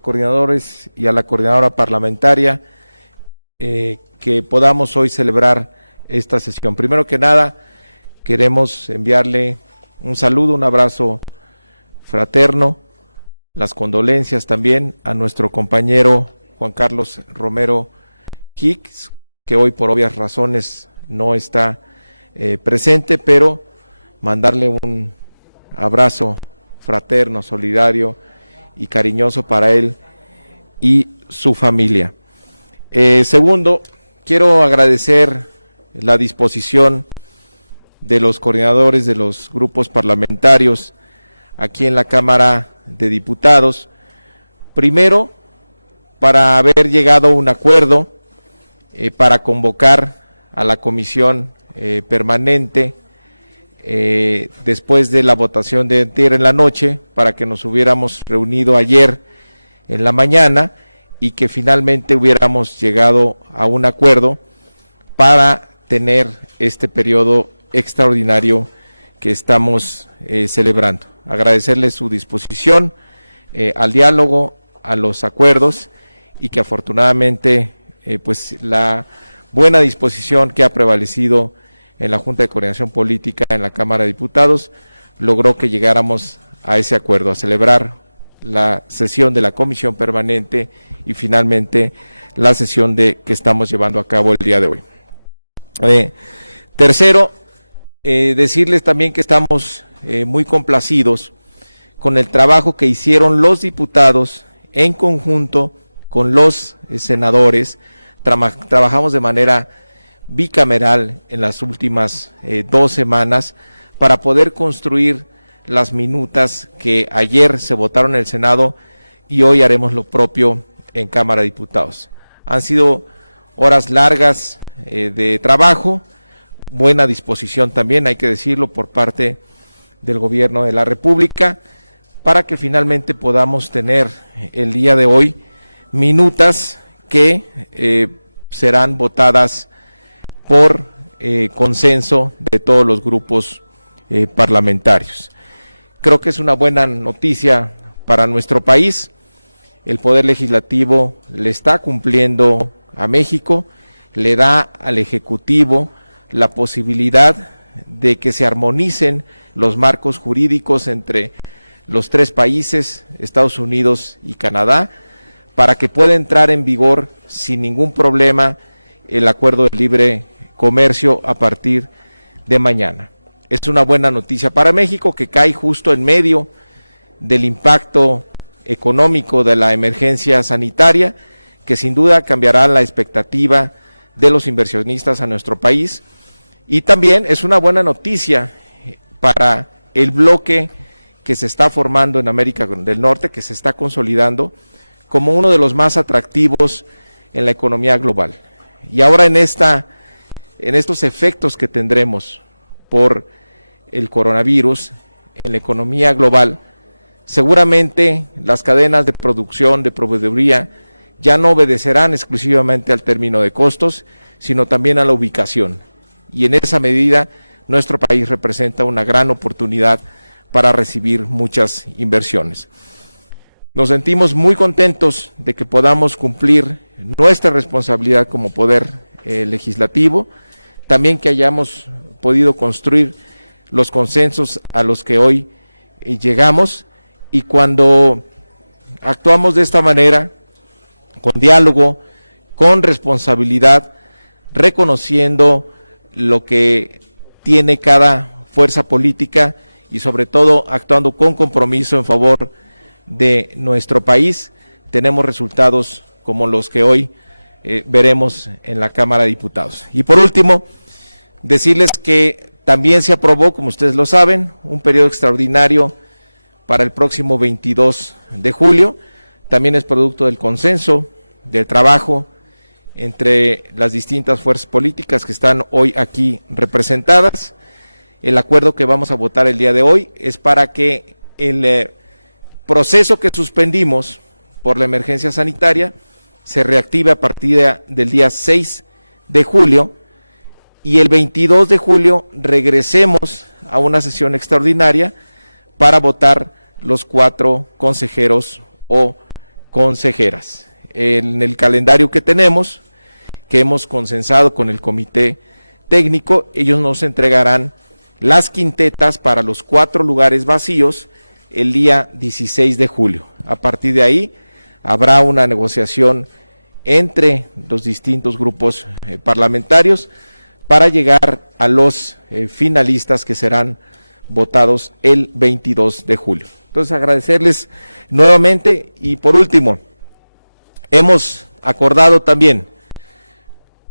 coordinadores y a la coordinadora parlamentaria que podamos hoy celebrar esta sesión. Primero que nada, queremos enviarle un saludo, un abrazo fraterno, las condolencias también a nuestro compañero Juan Carlos Romero Hicks, que hoy por obvias razones no está presente, pero mandarle un abrazo fraterno, solidario y cariñoso para él y su familia. Segundo, quiero agradecer la disposición de los coordinadores de los grupos parlamentarios aquí en la Cámara de Diputados. Primero, para haber llegado a un acuerdo para convocar a la comisión permanente después de la votación de ayer en la noche, para que nos hubiéramos reunido ayer en la mañana y que finalmente hubiéramos llegado a un acuerdo para tener este periodo extraordinario que estamos celebrando. Agradecerles su disposición al diálogo, a los acuerdos, y que afortunadamente pues la buena disposición que ha prevalecido en la Junta de Coordinación Política en la Cámara de Diputados logró que llegáramos a ese acuerdo, a celebrar la sesión de la Comisión Permanente y finalmente la sesión que estamos llevando a cabo el día de hoy. Tercero, decirles también que estamos muy complacidos con el trabajo que hicieron los diputados en conjunto con los senadores. Trabajamos de manera bicameral en las últimas 2 semanas para poder construir las minutas que ayer se votaron en el Senado y hoy haremos lo propio en Cámara de Diputados. Han sido horas largas de trabajo, buena disposición también, hay que decirlo, por parte del Gobierno de la República, para que finalmente podamos tener el día de hoy minutas que serán votadas por consenso de todos los grupos parlamentarios. Creo que es una buena noticia para nuestro país. El Poder Legislativo le está cumpliendo a México, le da al Ejecutivo la posibilidad de que se armonicen los marcos jurídicos entre los 3 países, Estados Unidos y Canadá, para que pueda entrar en vigor sin ningún problema el acuerdo de libre comercio a partir de mañana. Es una buena noticia para México, que cae justo en medio del impacto económico de la emergencia sanitaria, que sin duda cambiará la expectativa de los inversionistas a nuestro país, y también es una buena noticia para el bloque que se está formando en América del Norte, que se está consolidando como uno de los más atractivos en la economía global. Y ahora en estos efectos que tendremos por el coronavirus en la economía global, seguramente las cadenas de producción, de proveeduría, ya no obedecerán exclusivamente al término de costos, sino también a la ubicación. Y en esa medida, nuestro país representa una gran oportunidad para recibir muchas inversiones. Nos sentimos muy contentos de que podamos cumplir nuestra responsabilidad como poder legislativo, también que hayamos podido construir los consensos a los que hoy llegamos, y cuando actuamos de esta manera, con diálogo, con responsabilidad, reconociendo lo que tiene cada fuerza política y sobre todo actuando con compromiso en favor de nuestro país, tenemos resultados como los que hoy veremos en la Cámara de Diputados. Y por último, decirles que también se aprobó, como ustedes lo saben, un periodo extraordinario para el próximo 22 de julio, también es producto del consenso, del trabajo entre las distintas fuerzas políticas que están hoy aquí representadas. El acuerdo que vamos a votar el día de hoy es para que el proceso que suspendimos por la emergencia sanitaria se reactive a partir del día 6 de julio y el 22 de julio regresemos a una sesión extraordinaria para votar los 4 consejeros o consejeras. En el calendario que tenemos, que hemos consensado con el comité técnico, ellos nos entregarán las quintetas para los 4 lugares vacíos el día 16 de julio. A partir de ahí habrá una negociación entre los distintos grupos parlamentarios para llegar a los finalistas que serán votados el 22 de julio. Entonces, agradecerles nuevamente y por último, hemos acordado también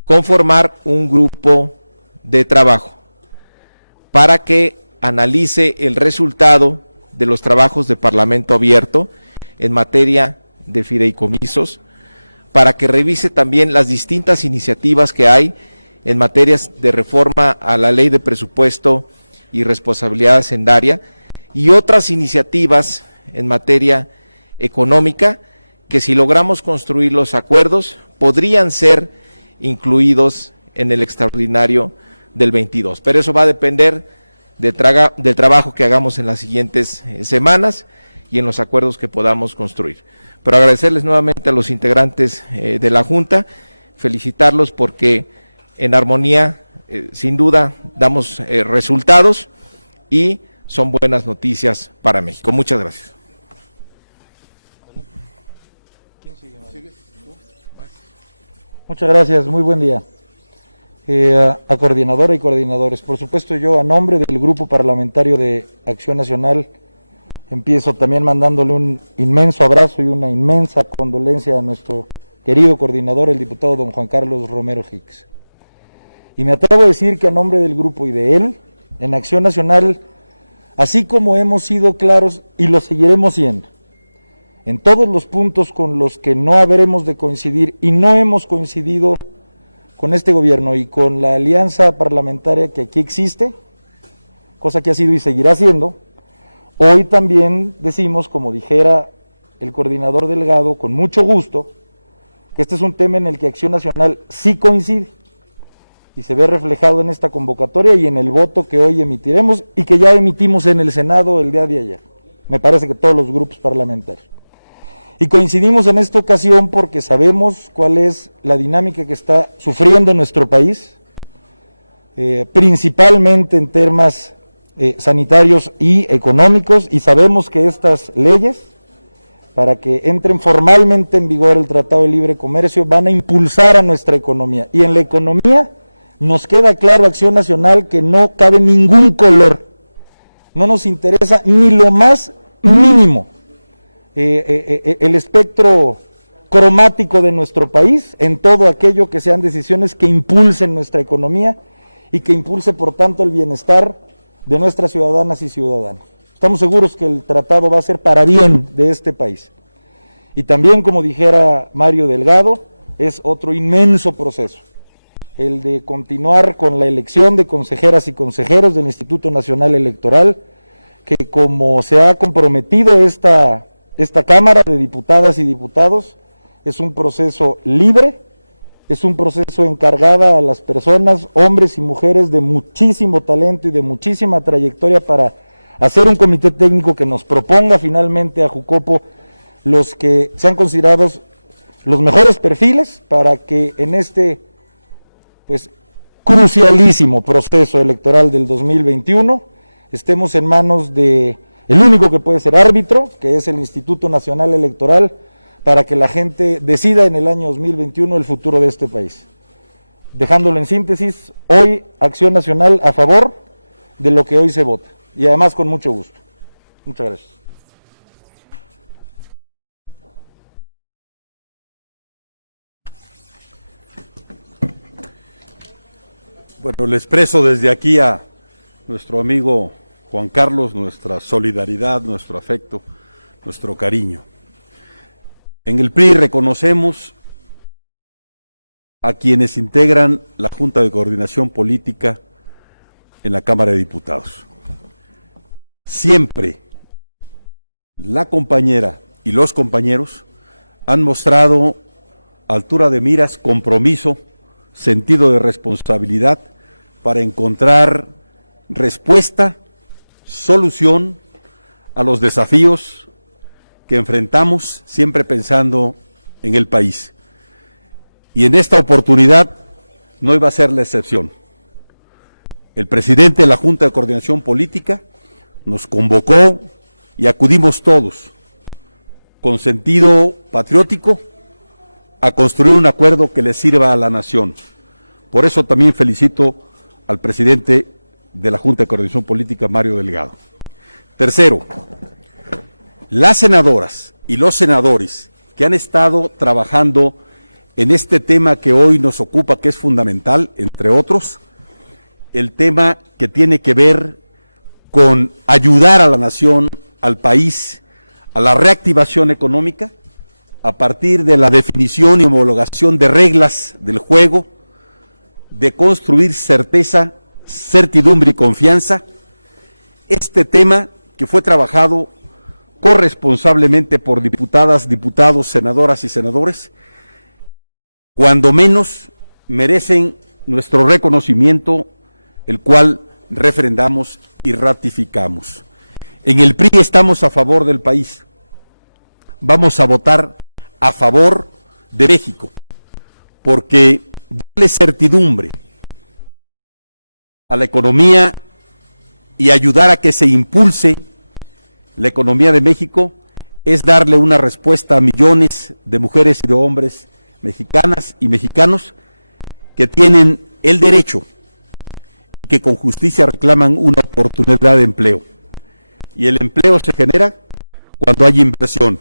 conformar un grupo de trabajo para que analice el resultado de los trabajos de Parlamento Abierto en materia de fideicomisos, para que revise también las distintas iniciativas que hay en materias de reforma a la Ley de Presupuesto y Responsabilidad Hacendaria y otras iniciativas en materia económica que, si logramos construir los acuerdos, podrían ser incluidos en el extraordinario del 22. Pero eso va a depender del trabajo que hagamos en las siguientes semanas y en los acuerdos que podamos construir. Pero agradecerles nuevamente a los integrantes de la Junta, felicitarlos porque en armonía, sin duda, damos resultados y son buenas noticias para México. Muchas gracias. Muchas gracias, muy buen día. A coordinadora y coordinadores, por supuesto yo a nombre del Grupo Parlamentario de Acción Nacional empiezo también mandándole un inmenso abrazo y una inmensa condolencia a nuestro querido coordinador, el diputado don Juan Carlos Romero Hicks. Y me atrevo a decir que a nombre del grupo y de él, en Acción Nacional, así como hemos sido claros y lo seguiremos siendo, en todos los puntos con los que no habremos de coincidir y no hemos coincidido con este gobierno y con la alianza parlamentaria que aquí existe, cosa que ha sido y seguirá siendo, hoy también decimos, como dijera el coordinador Delgado, con mucho gusto, que este es un tema en el que Acción Nacional sí coincide y se ve reflejado en esta convocatoria y en el voto que hoy emitiremos y que ya emitimos en el Senado el día de ayer. Me parece que todos los grupos parlamentarios. Y coincidimos en esta ocasión porque sabemos cuál es la dinámica que está sufriendo nuestro país, principalmente en temas sanitarios y económicos, y sabemos que estas leyes, para que entren formalmente en vigor el Tratado de Libre Comercio, van a impulsar a nuestra economía. Y en la economía nos queda claro, Acción Nacional, que no cabe ningún color. No nos interesa ni lo más mínimo el espectro cromático de nuestro país en todo aquello que sean decisiones que impulsen nuestra economía y que impulse, por tanto, el bienestar de nuestras ciudadanas y ciudadanos. Estamos seguros que el tratado va a ser para bien de este país. Y también, como dijera Mario Delgado, es otro inmenso proceso, el de continuar con la elección de consejeras y consejeros del Instituto Nacional Electoral, que como se ha comprometido esta Cámara de Diputadas y Diputados, es un proceso libre, es un proceso encargada a las personas, hombres y mujeres de muchísimo talento y de muchísima trayectoria para hacer un comité técnico que nos proponga finalmente a Jucopo los que sean considerados los mejores perfiles para que en este crucialísimo proceso electoral del 2021 estemos en manos de el único que puede ser árbitro, que es el Instituto Nacional Electoral, para que la gente decida en el año 2021 el futuro de este país. Dejándolo en síntesis, hoy Acción Nacional a favor de lo que hoy se vota, y además con mucho gusto. Muchas gracias. Bueno, le expreso desde aquí a nuestro amigo Juan Carlos nuestra solidaridad, nuestro afecto, nuestro cariño. En el PRI reconocemos a quienes integran la Junta de Coordinación Política en la Cámara de Diputados. Siempre la compañera y los compañeros han mostrado altura de miras, compromiso, sentido de responsabilidad para encontrar respuesta, solución a los desafíos que enfrentamos siempre pensando en el país. Y en esta oportunidad no iba a ser la excepción. El presidente de la Junta de Coordinación Política nos convocó y acudimos todos con sentido patriótico a construir un acuerdo que le sirva a la nación. Por eso también felicito al presidente de la Junta de Coordinación Política, Mario Delgado. Tercero, las senadoras y los senadores que han estado trabajando en este tema que hoy nos ocupa, que es fundamental, entre otros, el tema que tiene que ver con ayudar a la nación, al país, a la reactivación económica, a partir de la definición y homologación de reglas del juego, de construir certeza, certidumbre y confianza. Este tema que fue trabajado corresponsablemente por diputadas, diputados, senadoras y senadores, cuando menos merecen nuestro reconocimiento, el cual refrendamos y ratificamos. En el PRI estamos a favor del país. Vamos a votar a favor de México, porque darle certidumbre a la economía y ayudar a que se impulse la economía de México es darle una respuesta a millones de mujeres y de hombres mexicanas y mexicanos que tienen el derecho y que con justicia reclaman una oportunidad de empleo. Y el empleo se genera cuando hay inversión.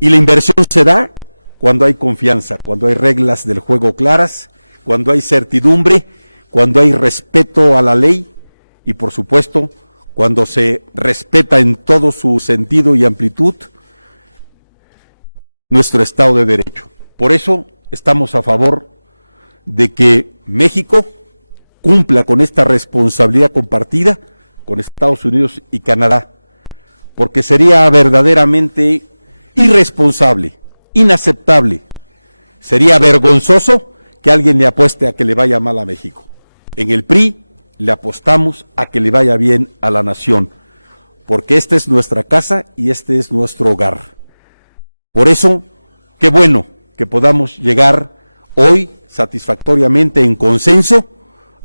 Y la inversión se da cuando hay confianza, cuando hay reglas del juego claras, cuando hay certidumbre, cuando hay respeto a la ley y, por supuesto, cuando se respeta en todo su sentido y amplitud nuestro Estado de Derecho. Por eso estamos a favor de que México cumpla con esta responsabilidad compartida con Estados Unidos y Canadá, porque sería verdaderamente irresponsable, inaceptable, sería vergonzoso que alguien le apueste a que le vaya mal a México. En el PRI le apostamos a que le vaya bien a la nación, porque esta es nuestra casa y este es nuestro hogar. Por eso, qué bueno que podamos llegar hoy satisfactoriamente en consenso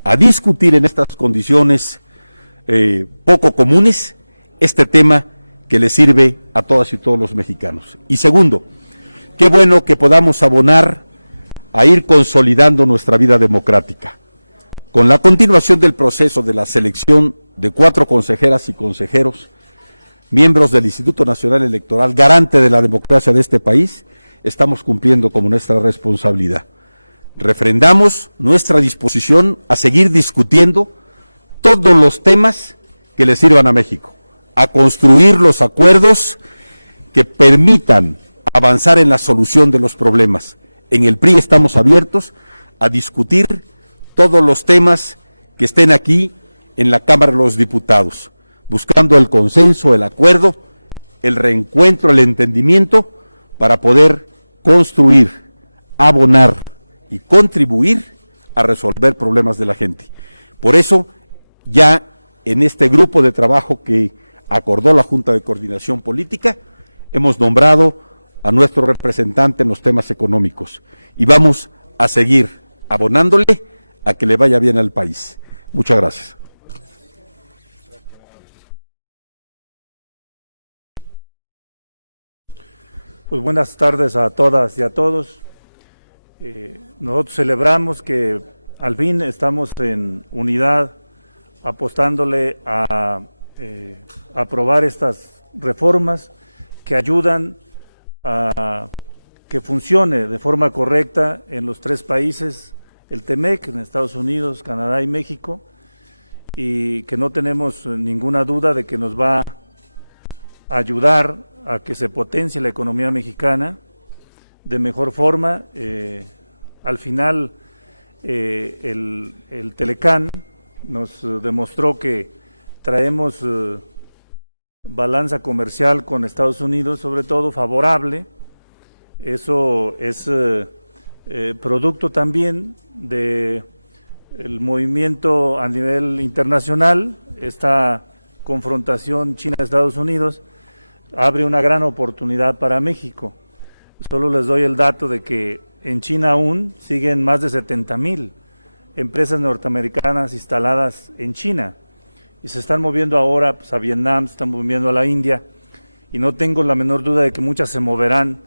a discutir en estas condiciones poco comunes este tema que le sirve a todas y todos los mexicanos. Y segundo, qué bueno que podamos abonar a ir consolidando nuestra vida democrática. Con la continuación del proceso de la selección de 4 consejeras y consejeros, miembros del Instituto Nacional Electoral, garante de la democracia de este país, estamos cumpliendo con nuestra responsabilidad. Refrendamos nuestra disposición a seguir discutiendo todos los temas que le sirvan a México, a construir los acuerdos que permitan avanzar en la solución de los problemas. En el PRI estamos abiertos a discutir todos los temas que estén aquí en la Cámara de los Diputados, buscando el consenso, el acuerdo, el reencuentro, el entendimiento, para poder construir, abonar y contribuir a resolver problemas de la gente. Por eso, ya en este grupo de trabajo que acordó la Junta de Coordinación Política, hemos nombrado a nuestro representante en los temas económicos y vamos a seguir abonándole a que le vaya bien al país. Muchas gracias. Pues buenas tardes a todas y a todos. Nosotros celebramos que al fin estamos en unidad apostándole a aprobar estas reformas que ayudan a que funcione de forma correcta en los 3 países, el TEMEC, en Estados Unidos, Canadá y México, y que no tenemos ninguna duda de que nos va a ayudar a que se potencie la economía mexicana de mejor forma. Al final, el Telecán nos demostró que traemos balanza comercial con Estados Unidos, sobre todo favorable. Eso es producto también de el movimiento a nivel internacional, esta confrontación China-Estados Unidos abre una gran oportunidad para México. Solo les doy el dato de que en China aún siguen más de 70,000 empresas norteamericanas instaladas en China y se están moviendo ahora pues, a Vietnam, se están moviendo a la India, y no tengo la menor duda de que muchas se moverán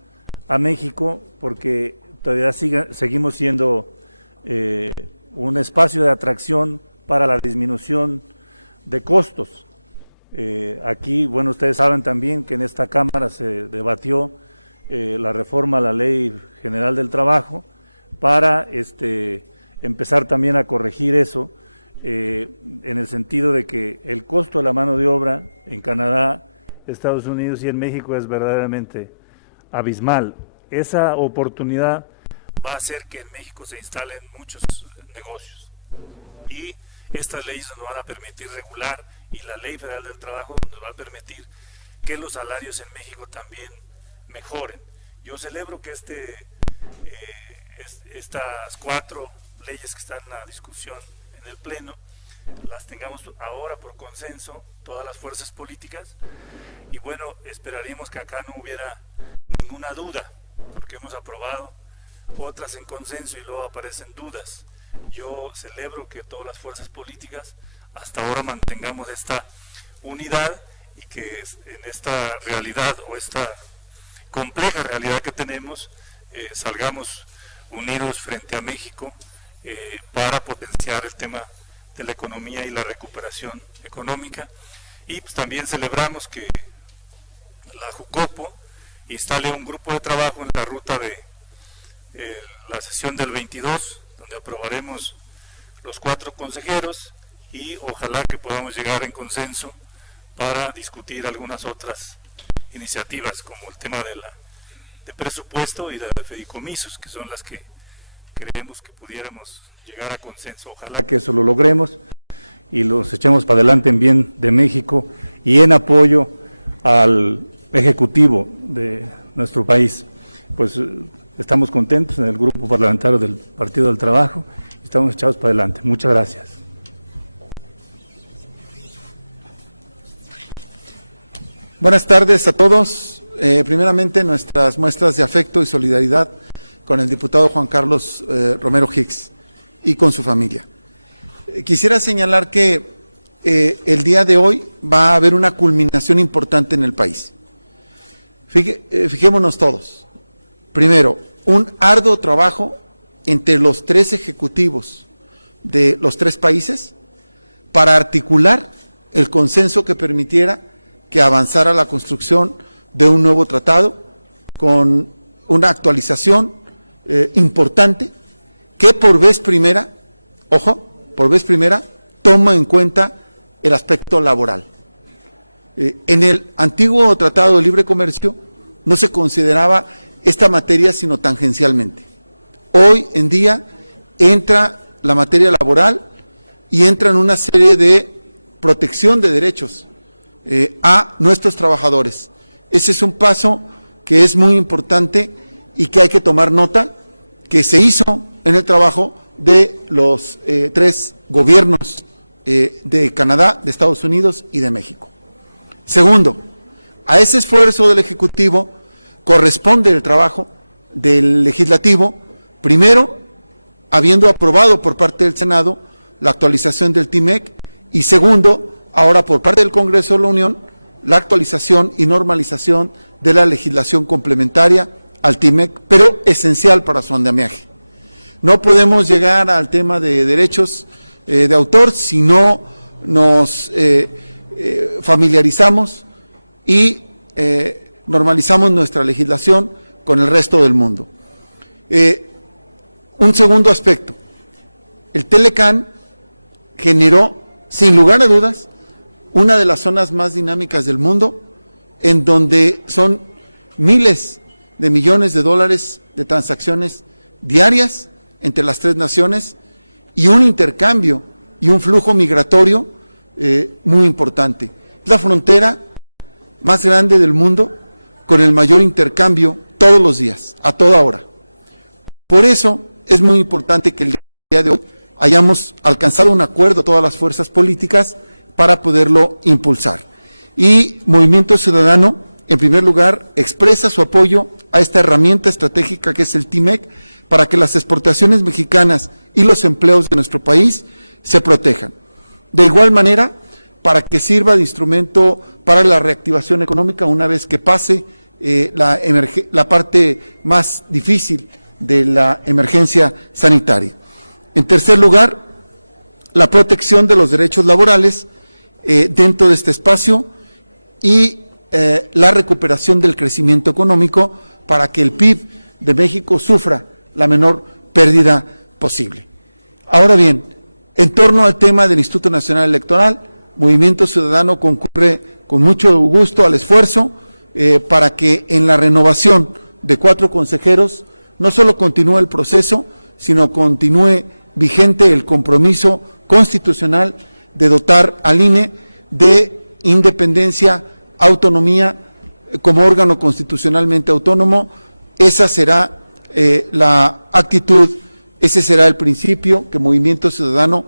a México porque todavía seguimos siendo un espacio de atracción para la disminución de costos. Aquí, bueno, ustedes saben también que en esta Cámara se debatió la reforma a la Ley General del Trabajo para empezar también a corregir eso, en el sentido de que el costo de la mano de obra en Canadá, Estados Unidos y en México es verdaderamente abismal. Esa oportunidad va a hacer que en México se instalen muchos negocios y estas leyes nos van a permitir regular, y la Ley Federal del Trabajo nos va a permitir que los salarios en México también mejoren. Yo celebro que estas 4 leyes que están en la discusión en el Pleno las tengamos ahora por consenso todas las fuerzas políticas, y bueno, esperaríamos que acá no hubiera ninguna duda, porque hemos aprobado otras en consenso y luego aparecen dudas. Yo celebro que todas las fuerzas políticas hasta ahora mantengamos esta unidad y que en esta realidad o esta compleja realidad que tenemos salgamos unidos frente a México para potenciar el tema de la economía y la recuperación económica. Y pues también celebramos que la Jucopo instale un grupo de trabajo en la ruta de la sesión del 22, donde aprobaremos los 4 consejeros y ojalá que podamos llegar en consenso para discutir algunas otras iniciativas como el tema de presupuesto y de fideicomisos, que son las que creemos que pudiéramos llegar a consenso. Ojalá que eso lo logremos y los echemos para adelante en bien de México y en apoyo al Ejecutivo de nuestro país. Pues estamos contentos en el grupo parlamentario del Partido del Trabajo y estamos echados para adelante. Muchas gracias. Buenas tardes a todos. Primeramente, nuestras muestras de afecto y solidaridad con el diputado Juan Carlos Romero Hicks y con su familia. Quisiera señalar que el día de hoy va a haber una culminación importante en el país. Fijémonos todos. Primero, un arduo trabajo entre los 3 ejecutivos de los 3 países para articular el consenso que permitiera que avanzara la construcción de un nuevo tratado con una actualización importante que por vez primera, toma en cuenta el aspecto laboral. En el antiguo Tratado de Libre Comercio no se consideraba esta materia sino tangencialmente. Hoy en día entra la materia laboral y entra en una serie de protección de derechos a nuestros trabajadores. Ese es un paso que es muy importante y que hay que tomar nota, que se hizo en el trabajo de los 3 gobiernos de Canadá, de Estados Unidos y de México. Segundo, a ese esfuerzo del Ejecutivo corresponde el trabajo del Legislativo, primero, habiendo aprobado por parte del Senado la actualización del TIMEC, y segundo, ahora por parte del Congreso de la Unión, la actualización y normalización de la legislación complementaria al TIMEC, pero esencial para su andamiaje. No podemos llegar al tema de derechos de autor si no nos familiarizamos y normalizamos nuestra legislación con el resto del mundo. Un segundo aspecto, el Telecán generó, sin lugar a dudas, una de las zonas más dinámicas del mundo, en donde son miles de millones de dólares de transacciones diarias entre las 3 naciones y un intercambio y un flujo migratorio muy importante. Es la frontera más grande del mundo con el mayor intercambio todos los días, a toda hora. Por eso es muy importante que el día de hoy hayamos alcanzado un acuerdo todas las fuerzas políticas para poderlo impulsar. Y Movimiento Ciudadano en primer lugar, expresa su apoyo a esta herramienta estratégica que es el TIMEC para que las exportaciones mexicanas y los empleos de nuestro país se protejan. De igual manera, para que sirva de instrumento para la reactivación económica una vez que pase la parte más difícil de la emergencia sanitaria. En tercer lugar, la protección de los derechos laborales dentro de este espacio y la recuperación del crecimiento económico para que el PIB de México sufra la menor pérdida posible. Ahora bien, en torno al tema del Instituto Nacional Electoral, Movimiento Ciudadano concurre con mucho gusto al esfuerzo para que en la renovación de 4 consejeros no solo continúe el proceso, sino continúe vigente el compromiso constitucional de dotar al INE de independencia, autonomía como órgano constitucionalmente autónomo. Esa será la actitud, ese será el principio que Movimiento Ciudadano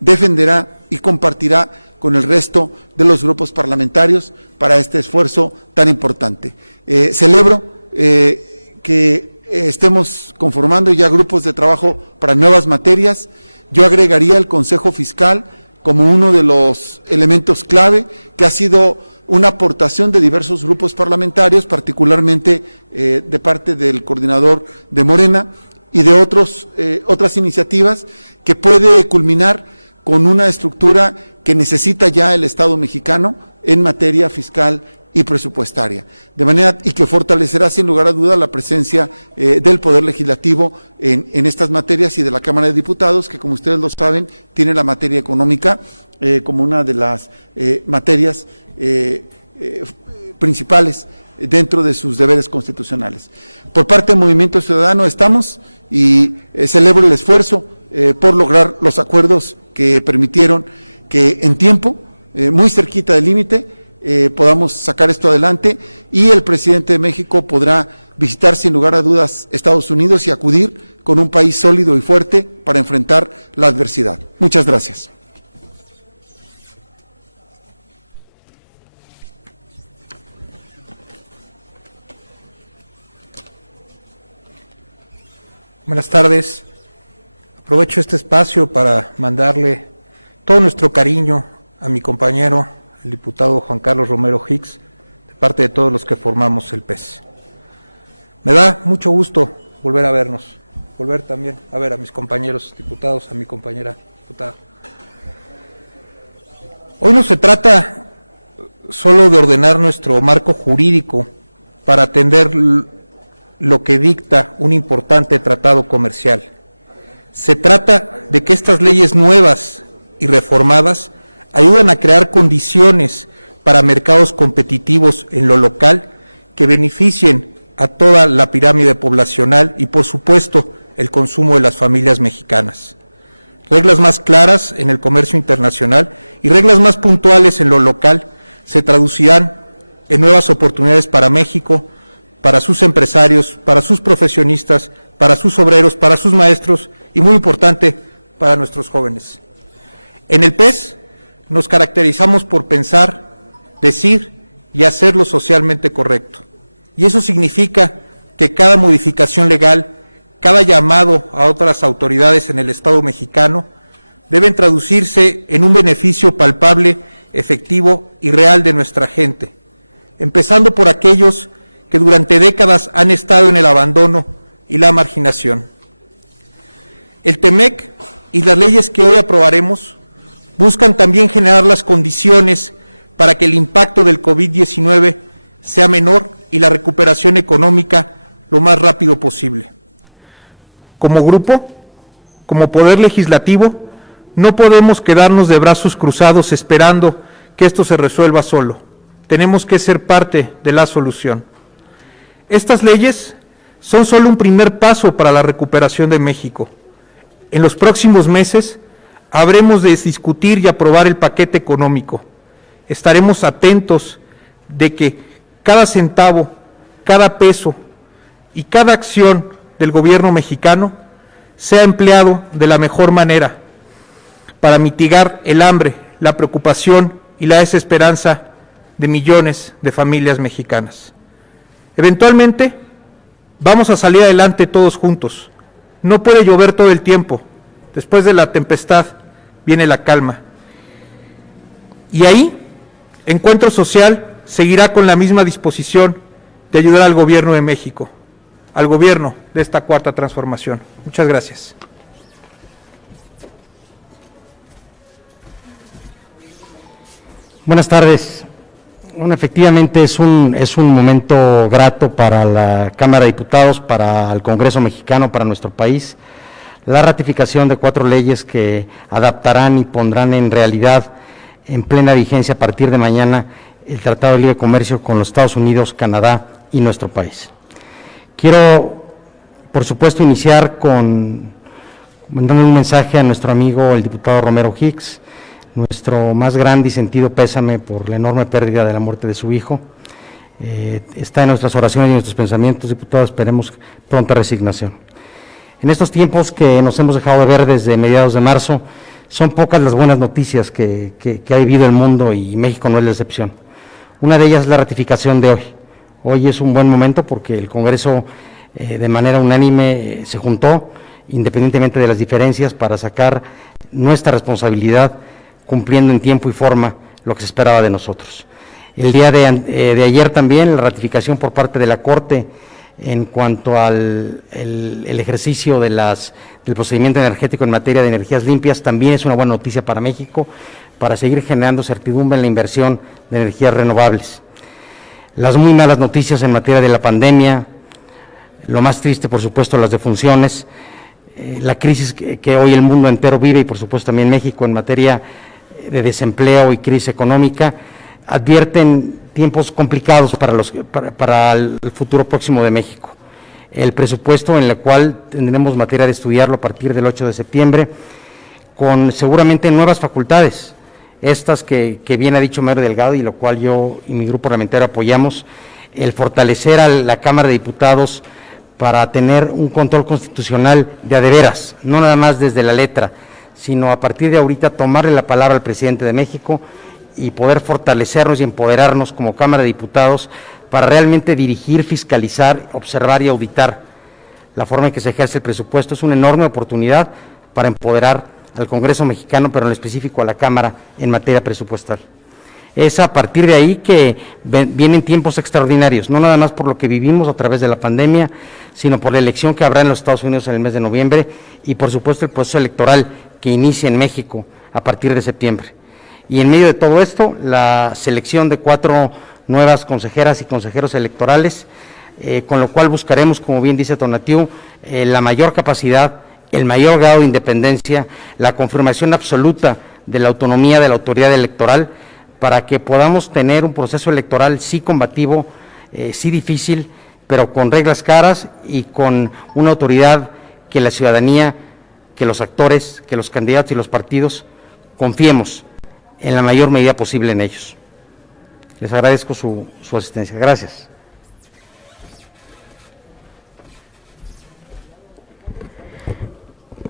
defenderá y compartirá con el resto de los grupos parlamentarios para este esfuerzo tan importante. Celebro que estemos conformando ya grupos de trabajo para nuevas materias. Yo agregaría el Consejo Fiscal como uno de los elementos clave, que ha sido una aportación de diversos grupos parlamentarios, particularmente de parte del coordinador de Morena y de otras iniciativas, que puede culminar con una estructura que necesita ya el Estado mexicano en materia fiscal y presupuestaria, de manera y que fortalecerá sin lugar a duda la presencia del Poder Legislativo en estas materias y de la Cámara de Diputados, que como ustedes lo saben, tiene la materia económica como una de las materias principales dentro de sus deberes constitucionales. Por parte del Movimiento Ciudadano estamos y celebro el esfuerzo por lograr los acuerdos que permitieron que en tiempo, muy cerquita del límite, podamos sacar esto adelante, y el presidente de México podrá visitar sin lugar a dudas Estados Unidos y acudir con un país sólido y fuerte para enfrentar la adversidad. Muchas gracias. Buenas tardes. Aprovecho este espacio para mandarle todo nuestro cariño a mi compañero, el diputado Juan Carlos Romero Hicks, de parte de todos los que formamos el PES. Me da mucho gusto volver a vernos, volver también a ver a mis compañeros diputados, a mi compañera diputada. Hoy no se trata solo de ordenar nuestro marco jurídico para atender lo que dicta un importante tratado comercial. Se trata de que estas leyes nuevas y reformadas ayudan a crear condiciones para mercados competitivos en lo local que beneficien a toda la pirámide poblacional y, por supuesto, el consumo de las familias mexicanas. Reglas más claras en el comercio internacional y reglas más puntuales en lo local se traducirán en nuevas oportunidades para México, para sus empresarios, para sus profesionistas, para sus obreros, para sus maestros y, muy importante, para nuestros jóvenes. En el PES nos caracterizamos por pensar, decir y hacer lo socialmente correcto. Y eso significa que cada modificación legal, cada llamado a otras autoridades en el Estado mexicano, deben traducirse en un beneficio palpable, efectivo y real de nuestra gente, empezando por aquellos que durante décadas han estado en el abandono y la marginación. El TEMEC y las leyes que hoy aprobaremos buscan también generar las condiciones para que el impacto del COVID-19 sea menor y la recuperación económica lo más rápido posible. Como grupo, como Poder Legislativo, no podemos quedarnos de brazos cruzados esperando que esto se resuelva solo. Tenemos que ser parte de la solución. Estas leyes son solo un primer paso para la recuperación de México. En los próximos meses habremos de discutir y aprobar el paquete económico. Estaremos atentos de que cada centavo, cada peso y cada acción del gobierno mexicano sea empleado de la mejor manera para mitigar el hambre, la preocupación y la desesperanza de millones de familias mexicanas. Eventualmente, vamos a salir adelante todos juntos. No puede llover todo el tiempo. Después de la tempestad viene la calma. Y ahí, Encuentro Social seguirá con la misma disposición de ayudar al gobierno de México, al gobierno de esta cuarta transformación. Muchas gracias. Buenas tardes. Bueno, efectivamente es un momento grato para la Cámara de Diputados, para el Congreso mexicano, para nuestro país, la ratificación de 4 leyes que adaptarán y pondrán en realidad en plena vigencia a partir de mañana el Tratado de Libre Comercio con los Estados Unidos, Canadá y nuestro país. Quiero, por supuesto, iniciar mandando un mensaje a nuestro amigo el diputado Romero Hicks, nuestro más grande y sentido pésame por la enorme pérdida de la muerte de su hijo. Está en nuestras oraciones y en nuestros pensamientos, diputado, esperemos pronta resignación. En estos tiempos que nos hemos dejado de ver desde mediados de marzo, son pocas las buenas noticias que ha vivido el mundo y México no es la excepción. Una de ellas es la ratificación de hoy. Hoy es un buen momento porque el Congreso de manera unánime se juntó, independientemente de las diferencias, para sacar nuestra responsabilidad, cumpliendo en tiempo y forma lo que se esperaba de nosotros. El día de ayer también la ratificación por parte de la Corte en cuanto al el ejercicio del procedimiento energético en materia de energías limpias también es una buena noticia para México, para seguir generando certidumbre en la inversión de energías renovables. Las muy malas noticias en materia de la pandemia, lo más triste, por supuesto, las defunciones, la crisis que hoy el mundo entero vive y, por supuesto, también México en materia de desempleo y crisis económica, advierten tiempos complicados para el futuro próximo de México. El presupuesto en el cual tendremos materia de estudiarlo a partir del 8 de septiembre, con seguramente nuevas facultades, estas que bien ha dicho Mario Delgado y lo cual yo y mi grupo parlamentario apoyamos, el fortalecer a la Cámara de Diputados para tener un control constitucional de a de veras, no nada más desde la letra, sino a partir de ahorita tomarle la palabra al presidente de México y poder fortalecernos y empoderarnos como Cámara de Diputados para realmente dirigir, fiscalizar, observar y auditar la forma en que se ejerce el presupuesto. Es una enorme oportunidad para empoderar al Congreso mexicano, pero en específico a la Cámara en materia presupuestal. Es a partir de ahí que vienen tiempos extraordinarios, no nada más por lo que vivimos a través de la pandemia, sino por la elección que habrá en los Estados Unidos en el mes de noviembre y, por supuesto, el proceso electoral que inicia en México a partir de septiembre. Y en medio de todo esto, la selección de 4 nuevas consejeras y consejeros electorales, con lo cual buscaremos, como bien dice Tonatiuh, la mayor capacidad, el mayor grado de independencia, la confirmación absoluta de la autonomía de la autoridad electoral, para que podamos tener un proceso electoral sí combativo, sí difícil, pero con reglas claras y con una autoridad que la ciudadanía, que los actores, que los candidatos y los partidos confiemos en la mayor medida posible en ellos. Les agradezco su asistencia. Gracias.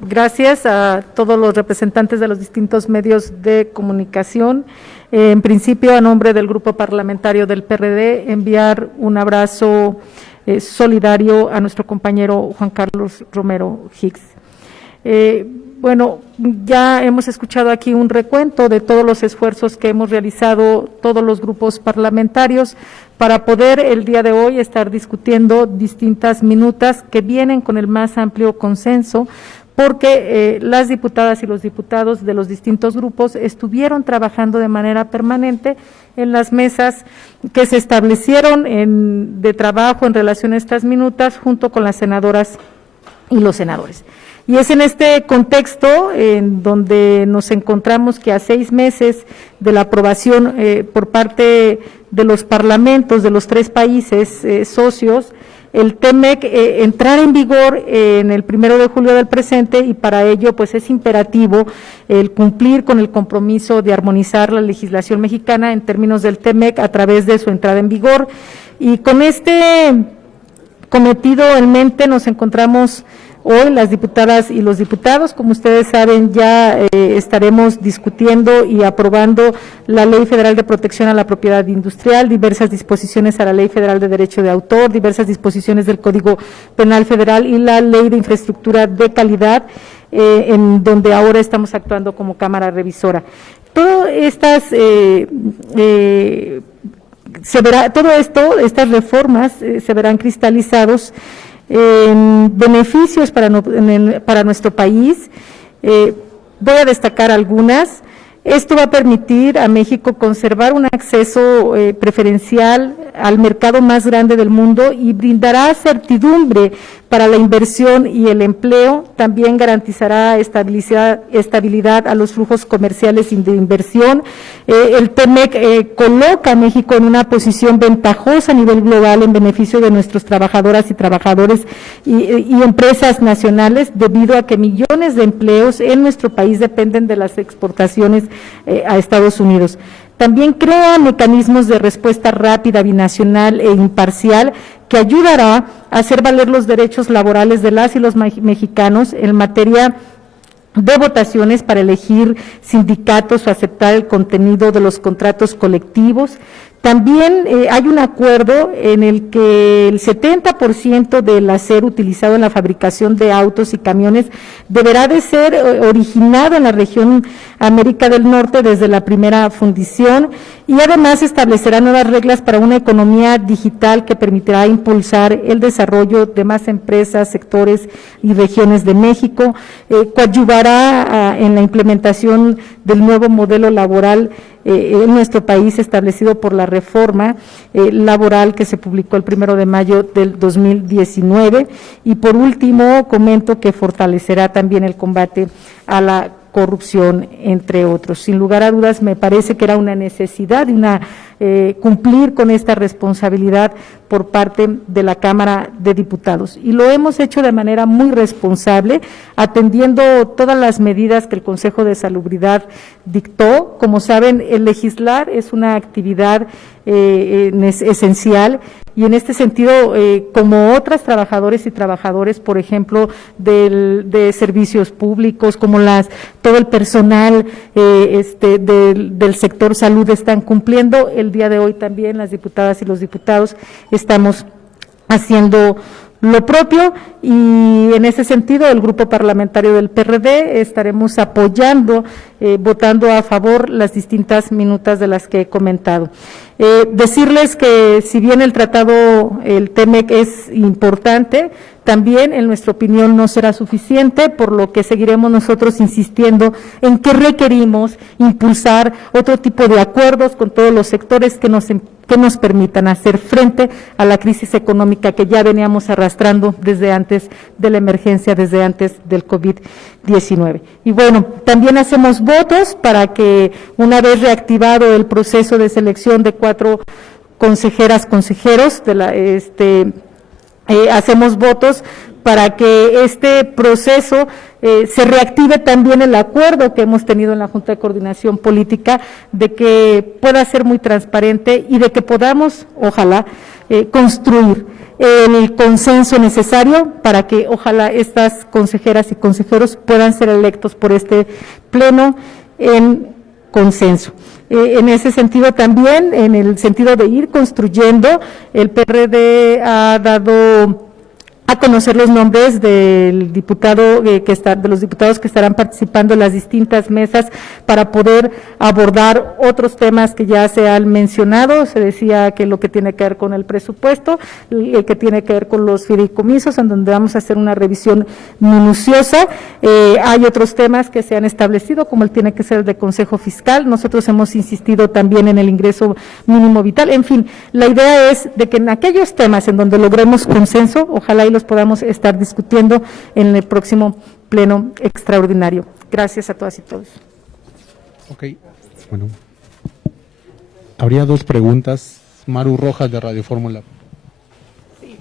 Gracias a todos los representantes de los distintos medios de comunicación. En principio, a nombre del Grupo Parlamentario del PRD, enviar un abrazo solidario a nuestro compañero Juan Carlos Romero Hicks. Bueno, ya hemos escuchado aquí un recuento de todos los esfuerzos que hemos realizado todos los grupos parlamentarios para poder el día de hoy estar discutiendo distintas minutas que vienen con el más amplio consenso, porque las diputadas y los diputados de los distintos grupos estuvieron trabajando de manera permanente en las mesas que se establecieron de trabajo en relación a estas minutas junto con las senadoras y los senadores. Y es en este contexto en donde nos encontramos que a 6 meses de la aprobación por parte de los parlamentos de los 3 países socios, el TEMEC entrar en vigor en el 1 de julio del presente, y para ello pues es imperativo el cumplir con el compromiso de armonizar la legislación mexicana en términos del TEMEC a través de su entrada en vigor. Y con este cometido en mente nos encontramos Hoy las diputadas y los diputados, como ustedes saben, ya estaremos discutiendo y aprobando la Ley Federal de Protección a la Propiedad Industrial, diversas disposiciones a la Ley Federal de Derecho de Autor, diversas disposiciones del Código Penal Federal y la Ley de Infraestructura de Calidad, en donde ahora estamos actuando como Cámara Revisora. Todas estas estas reformas se verán cristalizados en beneficios para nuestro país. Voy a destacar algunas. Esto va a permitir a México conservar un acceso preferencial al mercado más grande del mundo y brindará certidumbre para la inversión y el empleo. También garantizará estabilidad a los flujos comerciales y de inversión. El TEMEC coloca a México en una posición ventajosa a nivel global en beneficio de nuestros trabajadoras y trabajadores y empresas nacionales, debido a que millones de empleos en nuestro país dependen de las exportaciones a Estados Unidos. También crea mecanismos de respuesta rápida, binacional e imparcial, que ayudará a hacer valer los derechos laborales de las y los mexicanos en materia de votaciones para elegir sindicatos o aceptar el contenido de los contratos colectivos. También hay un acuerdo en el que el 70% del acero utilizado en la fabricación de autos y camiones deberá de ser originado en la región América del Norte desde la primera fundición, y además establecerá nuevas reglas para una economía digital que permitirá impulsar el desarrollo de más empresas, sectores y regiones de México, coadyuvará en la implementación del nuevo modelo laboral en nuestro país establecido por la reforma laboral que se publicó el 1 de mayo del 2019, y por último comento que fortalecerá también el combate a la corrupción, entre otros. Sin lugar a dudas, me parece que era una necesidad y cumplir con esta responsabilidad por parte de la Cámara de Diputados. Y lo hemos hecho de manera muy responsable, atendiendo todas las medidas que el Consejo de Salubridad dictó. Como saben, el legislar es una actividad esencial, y en este sentido, como otras trabajadoras y trabajadores, por ejemplo, de servicios públicos, como todo el personal del sector salud están cumpliendo, el día de hoy también las diputadas y los diputados estamos haciendo lo propio, y en ese sentido el Grupo Parlamentario del PRD estaremos apoyando, votando a favor las distintas minutas de las que he comentado. Decirles que si bien el tratado, el TEMEC, es importante, también en nuestra opinión no será suficiente, por lo que seguiremos nosotros insistiendo en que requerimos impulsar otro tipo de acuerdos con todos los sectores que nos permitan hacer frente a la crisis económica que ya veníamos arrastrando desde antes de la emergencia, desde antes del COVID-19. Y bueno, también hacemos votos para que, una vez reactivado el proceso de selección de 4 consejeras, consejeros, hacemos votos para que este proceso se reactive también el acuerdo que hemos tenido en la Junta de Coordinación Política, de que pueda ser muy transparente y de que podamos, ojalá, construir el consenso necesario para que, ojalá, estas consejeras y consejeros puedan ser electos por este Pleno en consenso. En ese sentido también, en el sentido de ir construyendo, el PRD ha dado a conocer los nombres del diputado de los diputados que estarán participando en las distintas mesas para poder abordar otros temas que ya se han mencionado. Se decía que lo que tiene que ver con el presupuesto, el que tiene que ver con los fideicomisos, en donde vamos a hacer una revisión minuciosa. Hay otros temas que se han establecido, como el tiene que ser el de Consejo Fiscal. Nosotros hemos insistido también en el ingreso mínimo vital. En fin, la idea es de que en aquellos temas en donde logremos consenso, ojalá y los podamos estar discutiendo en el próximo Pleno extraordinario. Gracias a todas y todos. Ok, bueno. Habría 2 preguntas. Maru Rojas, de Radio Fórmula. Sí,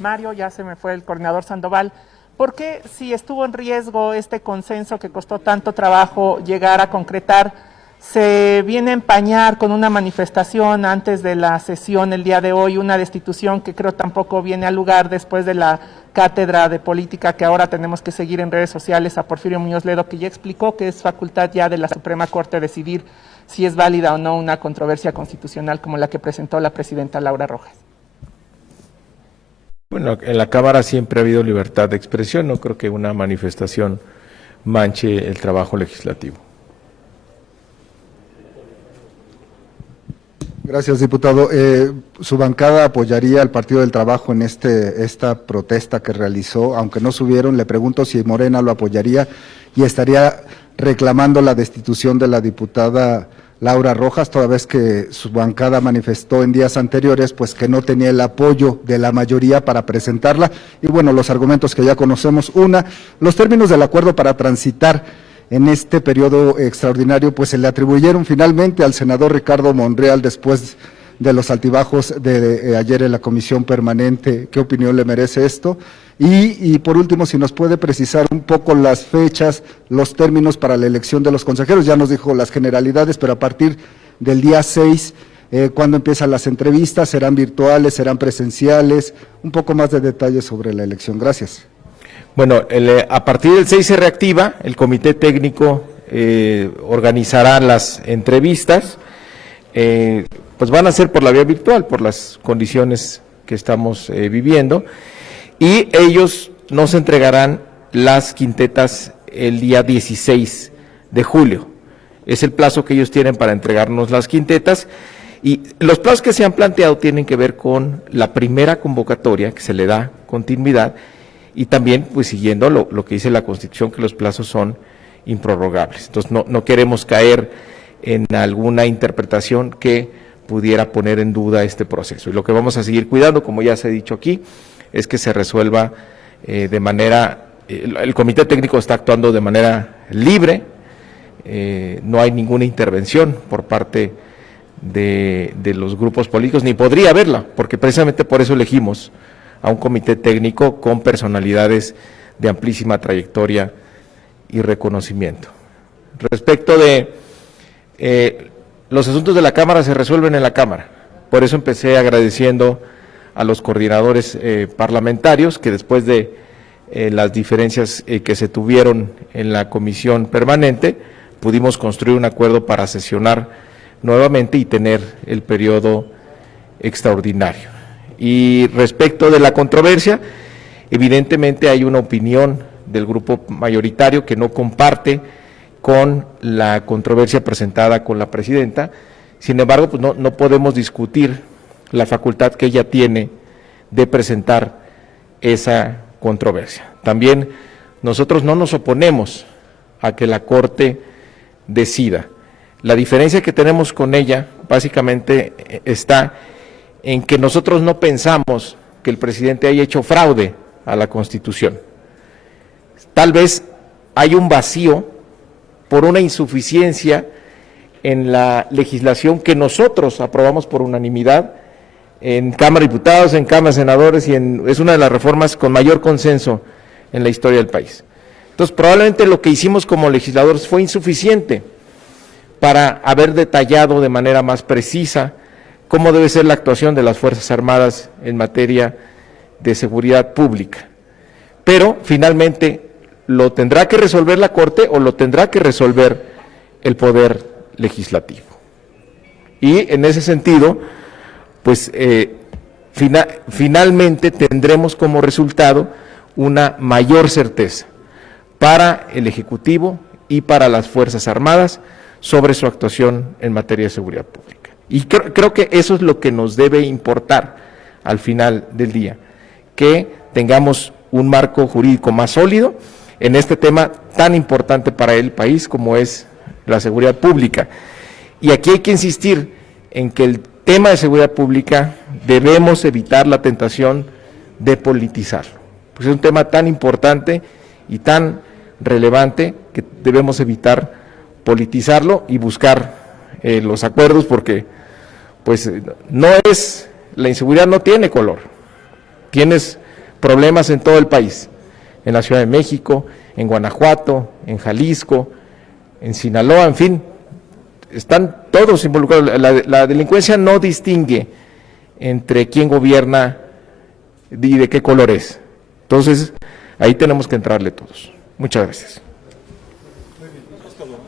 Mario, ya se me fue el coordinador Sandoval. ¿Por qué, si estuvo en riesgo este consenso que costó tanto trabajo llegar a concretar, se viene a empañar con una manifestación antes de la sesión el día de hoy, una destitución que creo tampoco viene al lugar después de la cátedra de política que ahora tenemos que seguir en redes sociales a Porfirio Muñoz Ledo, que ya explicó que es facultad ya de la Suprema Corte decidir si es válida o no una controversia constitucional como la que presentó la presidenta Laura Rojas. Bueno, en la Cámara siempre ha habido libertad de expresión, no creo que una manifestación manche el trabajo legislativo. Gracias, diputado. ¿Su bancada apoyaría al Partido del Trabajo en esta protesta que realizó? Aunque no subieron, le pregunto si Morena lo apoyaría y estaría reclamando la destitución de la diputada Laura Rojas, toda vez que su bancada manifestó en días anteriores pues que no tenía el apoyo de la mayoría para presentarla. Y bueno, los argumentos que ya conocemos. Una, los términos del acuerdo para transitar en este periodo extraordinario, pues se le atribuyeron finalmente al senador Ricardo Monreal después de los altibajos de ayer en la comisión permanente. ¿Qué opinión le merece esto? Y por último, si nos puede precisar un poco las fechas, los términos para la elección de los consejeros. Ya nos dijo las generalidades, pero a partir del día 6, ¿cuándo empiezan las entrevistas? ¿Serán virtuales? ¿Serán presenciales? Un poco más de detalles sobre la elección. Gracias. Bueno, a partir del 6 se reactiva, el comité técnico organizará las entrevistas, pues van a ser por la vía virtual, por las condiciones que estamos viviendo, y ellos nos entregarán las quintetas el día 16 de julio. Es el plazo que ellos tienen para entregarnos las quintetas, y los plazos que se han planteado tienen que ver con la primera convocatoria, que se le da continuidad, y también pues siguiendo lo que dice la Constitución, que los plazos son improrrogables. Entonces no queremos caer en alguna interpretación que pudiera poner en duda este proceso. Y lo que vamos a seguir cuidando, como ya se ha dicho aquí, es que se resuelva de manera, el comité técnico está actuando de manera libre, no hay ninguna intervención por parte de los grupos políticos, ni podría haberla, porque precisamente por eso elegimos a un comité técnico con personalidades de amplísima trayectoria y reconocimiento. Respecto de los asuntos de la Cámara, se resuelven en la Cámara. Por eso empecé agradeciendo a los coordinadores parlamentarios que después de las diferencias que se tuvieron en la comisión permanente, pudimos construir un acuerdo para sesionar nuevamente y tener el periodo extraordinario. Y respecto de la controversia, evidentemente hay una opinión del grupo mayoritario que no comparte con la controversia presentada con la presidenta. Sin embargo, pues no podemos discutir la facultad que ella tiene de presentar esa controversia. También nosotros no nos oponemos a que la Corte decida. La diferencia que tenemos con ella básicamente está en que nosotros no pensamos que el presidente haya hecho fraude a la Constitución. Tal vez hay un vacío por una insuficiencia en la legislación que nosotros aprobamos por unanimidad en Cámara de Diputados, en Cámara de Senadores, y es una de las reformas con mayor consenso en la historia del país. Entonces, probablemente lo que hicimos como legisladores fue insuficiente para haber detallado de manera más precisa cómo debe ser la actuación de las Fuerzas Armadas en materia de seguridad pública. Pero, finalmente, lo tendrá que resolver la Corte o lo tendrá que resolver el Poder Legislativo. Y en ese sentido, pues finalmente tendremos como resultado una mayor certeza para el Ejecutivo y para las Fuerzas Armadas sobre su actuación en materia de seguridad pública. Y creo que eso es lo que nos debe importar al final del día, que tengamos un marco jurídico más sólido en este tema tan importante para el país como es la seguridad pública. Y aquí hay que insistir en que el tema de seguridad pública debemos evitar la tentación de politizarlo, pues es un tema tan importante y tan relevante que debemos evitar politizarlo y buscar los acuerdos, porque pues la inseguridad no tiene color, tienes problemas en todo el país, en la Ciudad de México, en Guanajuato, en Jalisco, en Sinaloa, en fin, están todos involucrados. La delincuencia no distingue entre quién gobierna y de qué color es. Entonces, ahí tenemos que entrarle todos. Muchas gracias.